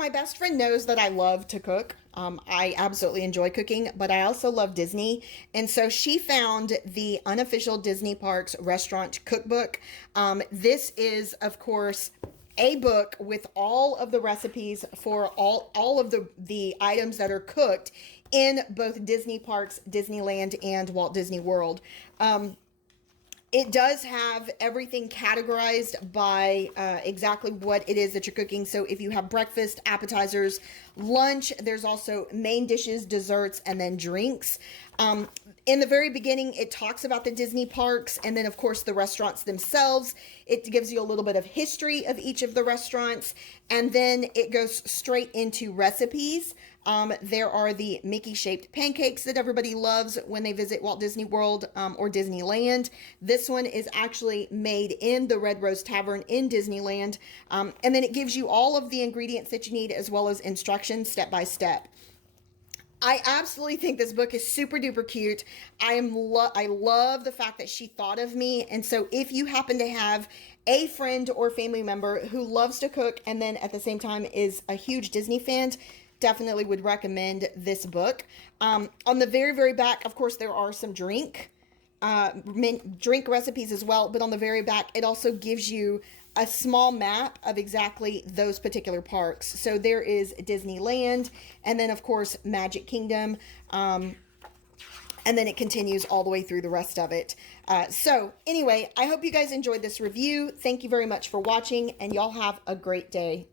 my best friend knows that I love to cook. I absolutely enjoy cooking, but I also love Disney. And so she found the Unofficial Disney Parks Restaurant Cookbook. This is, of course, a book with all of the recipes for all of the items that are cooked in both Disney Parks, Disneyland, and Walt Disney World. It does have everything categorized by exactly what it is that you're cooking. So if you have breakfast, appetizers, lunch, there's also main dishes, desserts, and then drinks. In the very beginning, it talks about the Disney parks and then, of course, the restaurants themselves. It gives you a little bit of history of each of the restaurants, and then it goes straight into recipes. There are the Mickey-shaped pancakes that everybody loves when they visit Walt Disney World or Disneyland. This one is actually made in the Red Rose Tavern in Disneyland. And then it gives you all of the ingredients that you need as well as instructions step by step. I absolutely think this book is super duper cute. I love the fact that she thought of me. And so if you happen to have a friend or family member who loves to cook and then at the same time is a huge Disney fan, definitely would recommend this book. On the very, very back, of course, there are some drink recipes as well. But on the very back, it also gives you a small map of exactly those particular parks. So there is Disneyland, and then of course Magic Kingdom, and then it continues all the way through the rest of it. So anyway, I hope you guys enjoyed this review. Thank you very much for watching, and y'all have a great day.